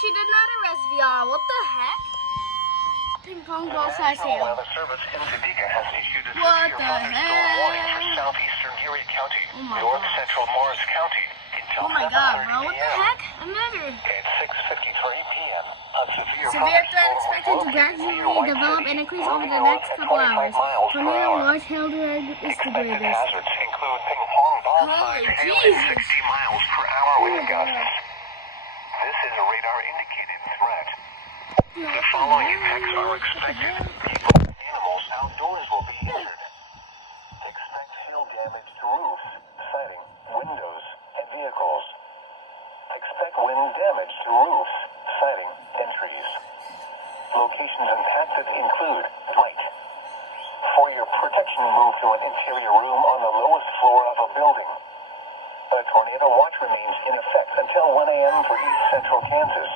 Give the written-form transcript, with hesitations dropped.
she did not arrest VR. What the heck? Ping pong ball size hail. Weather Service in Topeka has issued a What severe the thunderstorm warning for heck? southeastern Erie County, Oh my north gosh. central Morris County until Oh my god, 7:30 bro. What the p.m. heck? Another. At 6:53 p.m., a severe Severe threat thunderstorm expected to was gradually near White develop City, and increase over moving the north next at couple 25 hours. miles per Tornado hour. large hail to is the Expected greatest. hazards include ping pong ball Holy size hail and Jesus. 60 miles per hour Oh wind my god. gusts. This is a radar indicated threat. No, The what the following heck? effects are What the expected. heck? People and animals outdoors will be injured. Expect hail damage to roofs, siding, windows, and vehicles. Expect wind damage to roofs, siding, and trees. Locations impacted include right. For your protection, move to an interior room on the lowest floor of a building. A tornado watch remains in effect until 1 a.m. for East Central Kansas.